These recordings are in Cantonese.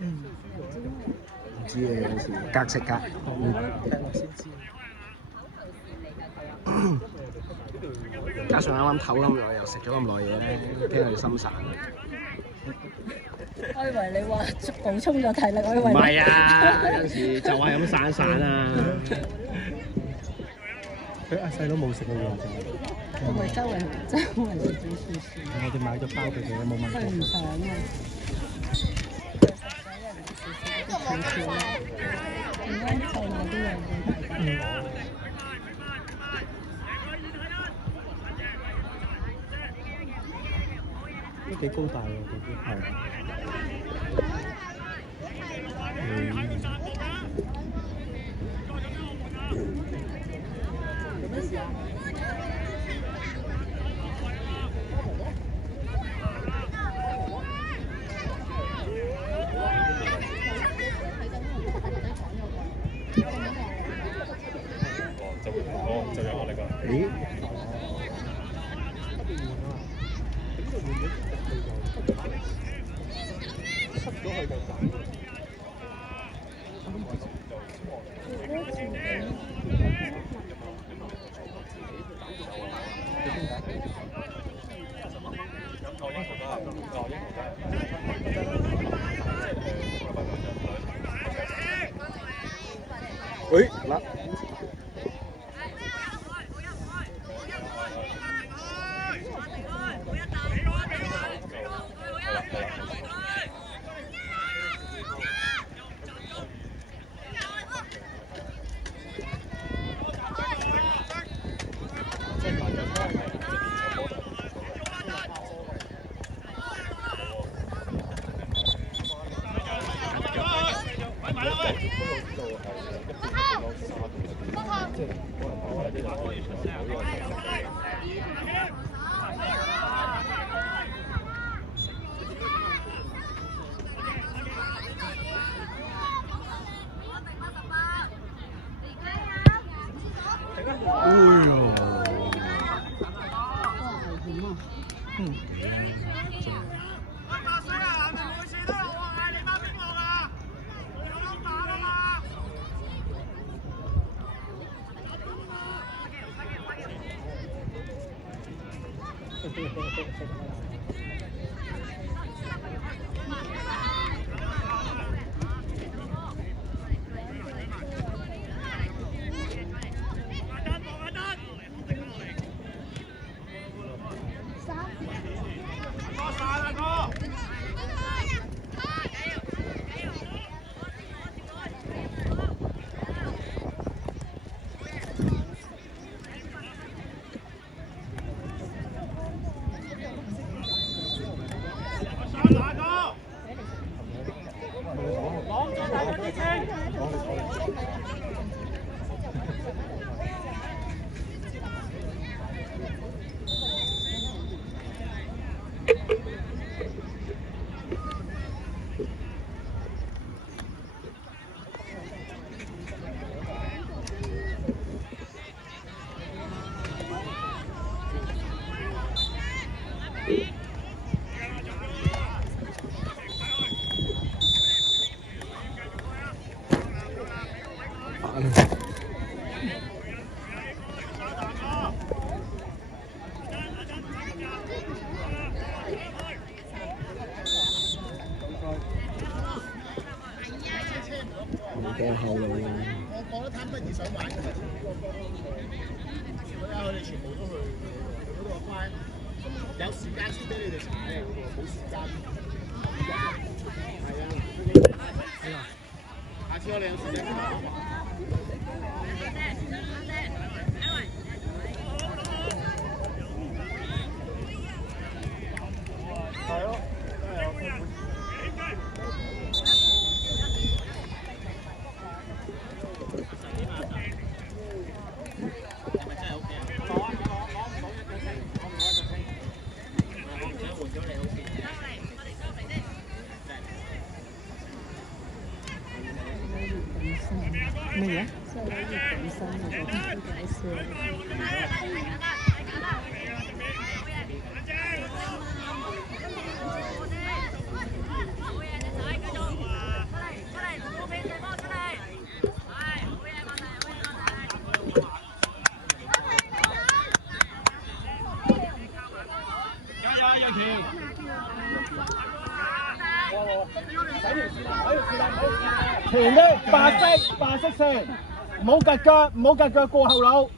唔知啊，有時格食格。加上啱啱唞咁耐，又食咗咁耐嘢咧，驚佢心散。我以為你話補充咗體力，我以為唔係啊，有時就係咁散散啊。佢阿細佬冇食嘅喎，同埋周圍食煮薯薯。我哋買咗包俾佢，冇問題。佢唔想啊。少少啦，而家湊埋啲嘢俾大家。都幾高大喎，佢啲係。就有壓力㗎。咦？塞咗佢就散。喂，嗱。嘅後路。我覺得貪得意想玩嘅，睇下佢哋全部都去嗰度乖，有時間先俾你哋踩啊！嗰個冇時間。係啊，下次我哋有時間先玩。係咯。咩嘢？嘅？即係可以起身啊，嗰啲好搞笑。前啲白色線，唔好趌腳，唔好趌腳過後腦。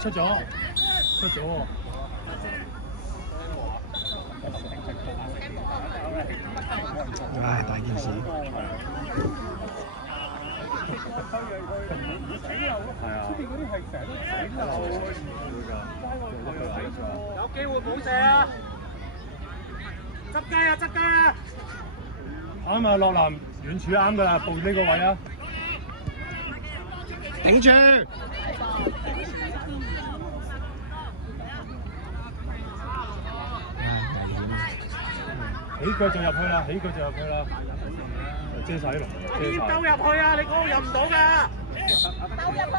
出咗喎！唉，大件事。有機會補射啊！執雞啊！執雞啊！啱啊！洛南遠處啱㗎啦，報呢個位啊！頂住！起腳就入去啦！起腳就入去啦！遮晒啲龍，點兜入去啊？你嗰個入唔到㗎！兜入去！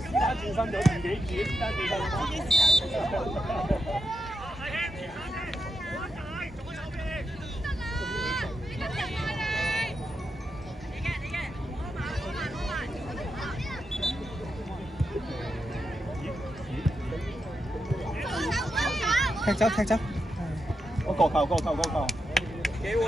斯丹轉身咗自己斯丹轉身。踢走踢走。個球。機會。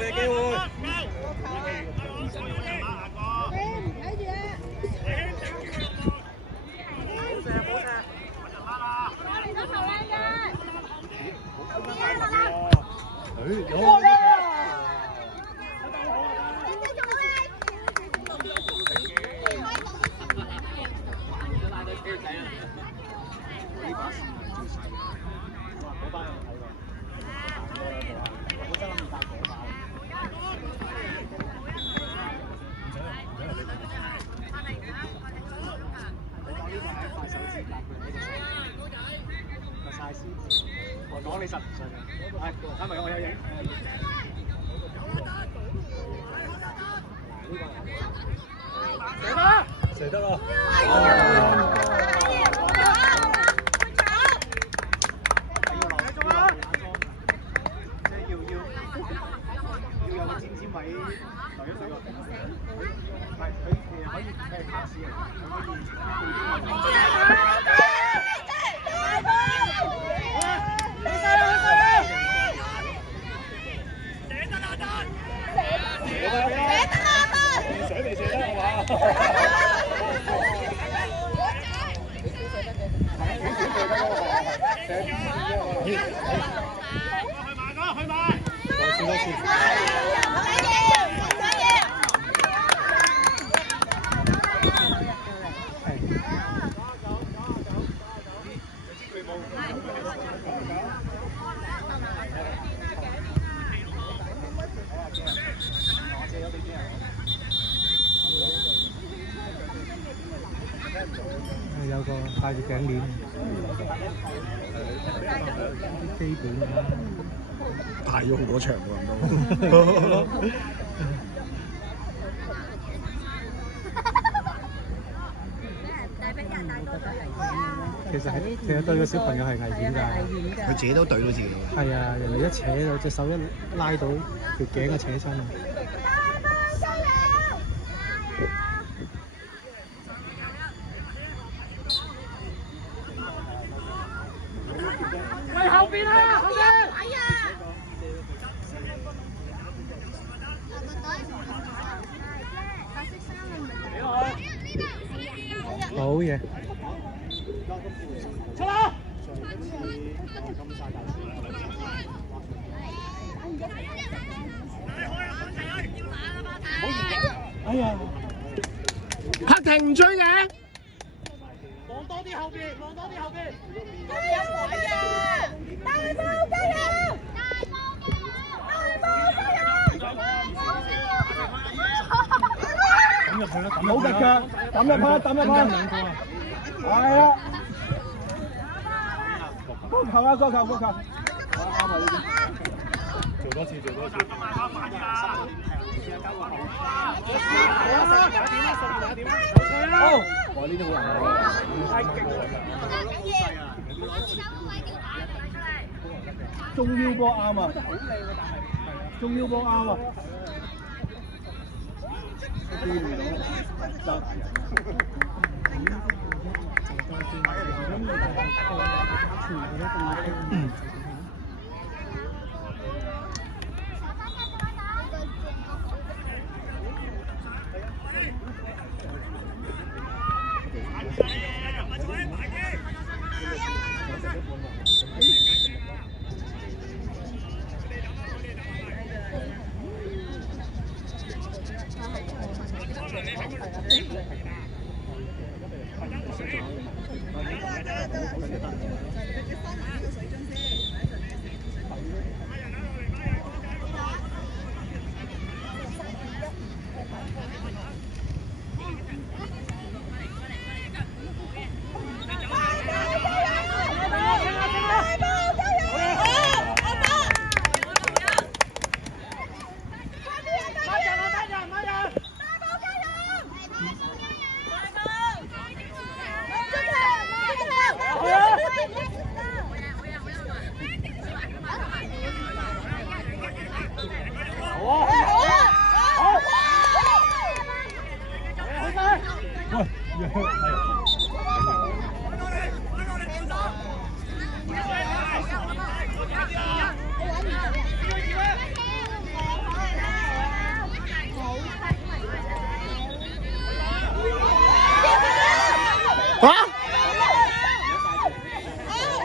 我講你實唔信嘅，係睇埋我有影。射得咯！要有個尖位留一水個，係佢可以卡士嚟，水未射得係嘛？去埋！再試多次。有個戴住頸鏈，基本排咗好多場喎都。大俾人帶多咗嚟。其實對個小朋友係危險㗎。佢自己都對到自己。係啊，人哋一扯到隻手一拉到條頸就扯親啊！喂，後邊啊，後邊！好嘢！出啦！哎呀，黑停唔追嘅。望多啲後邊，望多啲後邊。加油啊！大波加油！抌入去啦，抌好入去隻腳，抌入去，抌入去。係啊！高球啊，高球，高球！啱啊呢啲。做多次，做多次。好，哇呢啲好難啊！太勁啦！中腰波啱啊！中腰波啱啊！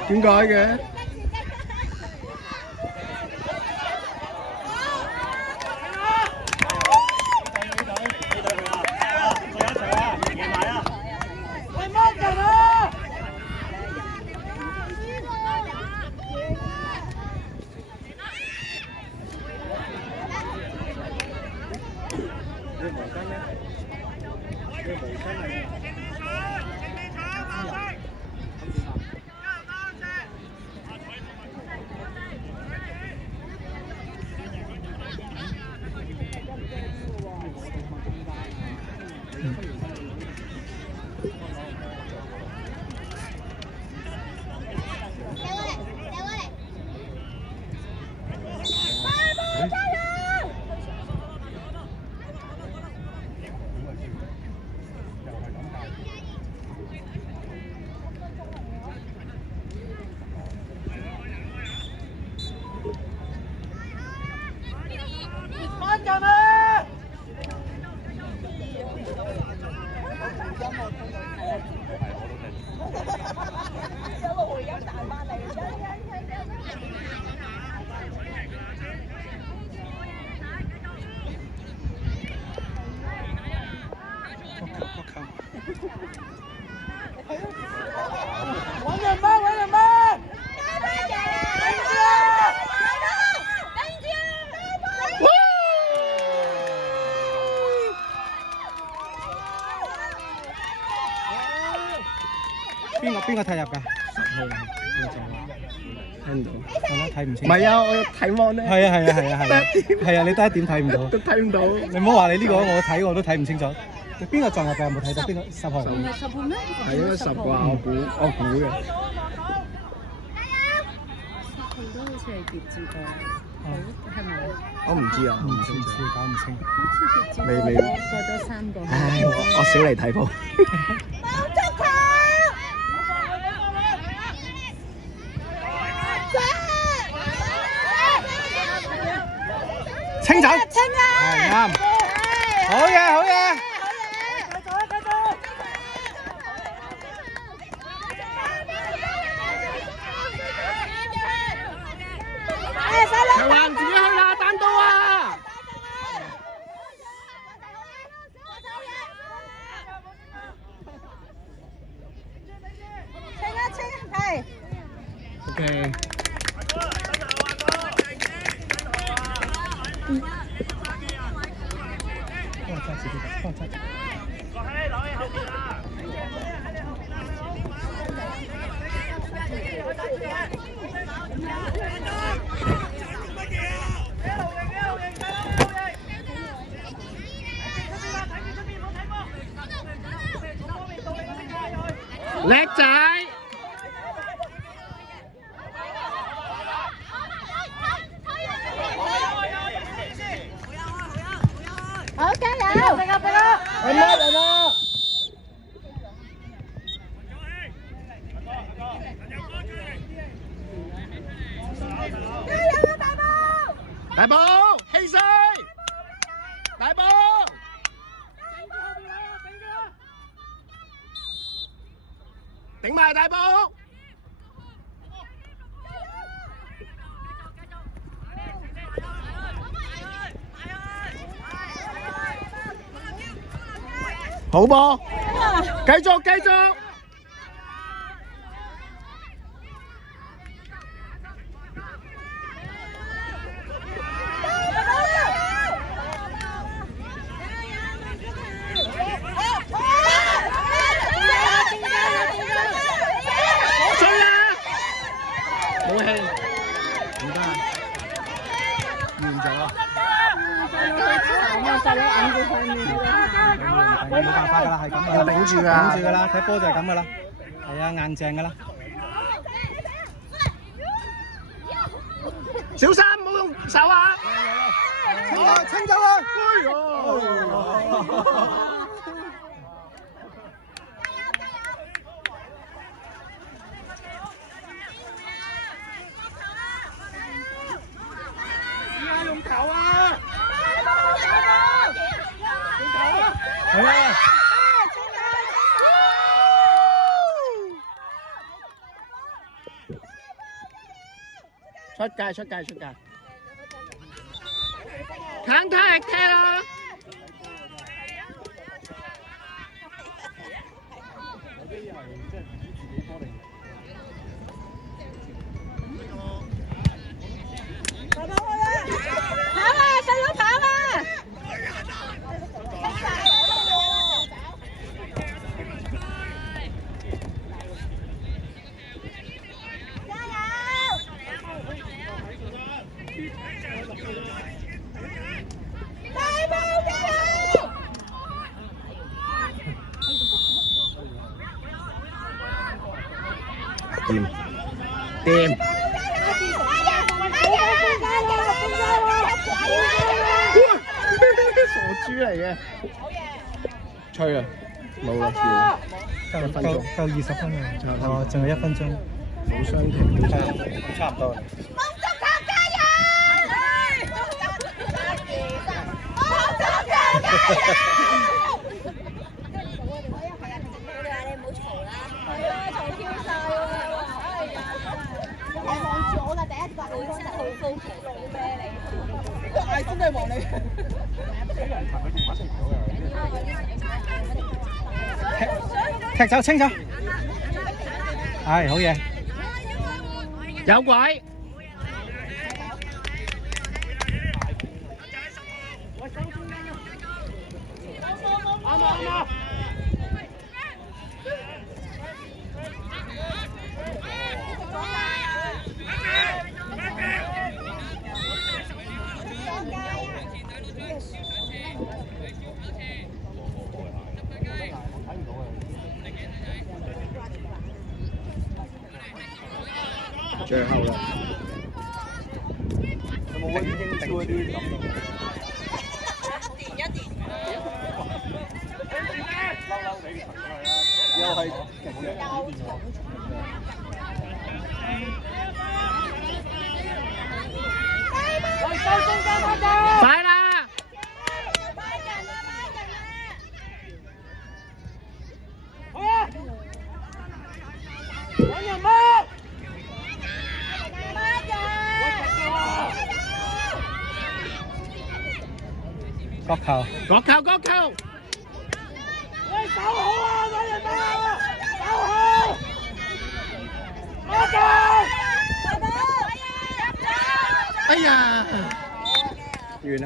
點解嘅？邊個踢入㗎？睇唔到。係咯，睇唔清。唔係啊，我睇網咧。係啊，你得一點睇唔到。都睇唔到。你唔好話你呢個我睇我都睇唔清楚。邊個撞入去有冇睇到邊個10號？唔係10號咩？係應該10啩，我估嘅。10號都好似係葉志過，係咪？我唔知啊，唔清楚，搞唔清。好似葉志未過咗3個。唉，我少嚟睇波。清走，清啊！啱，好嘢，好嘢。佢話自己去啦，單刀啊！清係。OK。幫我揸住啲，幫我揸住。叻仔！好加油！俾我！人啦！大寶，氣勢！大寶，頂埋大寶！好波，繼續繼續。冇氣，唔得，完咗。細佬揞住塊面。冇辦法㗎啦，係咁㗎啦，頂住㗎，頂住㗎啦，睇波就係咁㗎啦，係啊，硬淨㗎啦。小心，唔好用手啊！清走佢！哎呦！用球啊！係啊！出界出界出界！近踢踢啦！掂掂，傻豬嚟嘅，吹啦，冇啦，夠20分啊！哦，仲有1分鐘，冇傷停，差唔多啦。踢走清走，係好嘢，有鬼！最後啦。有冇溫英超嗰啲感動？又係快啦！角球，角球，角球！哎呀！完啦。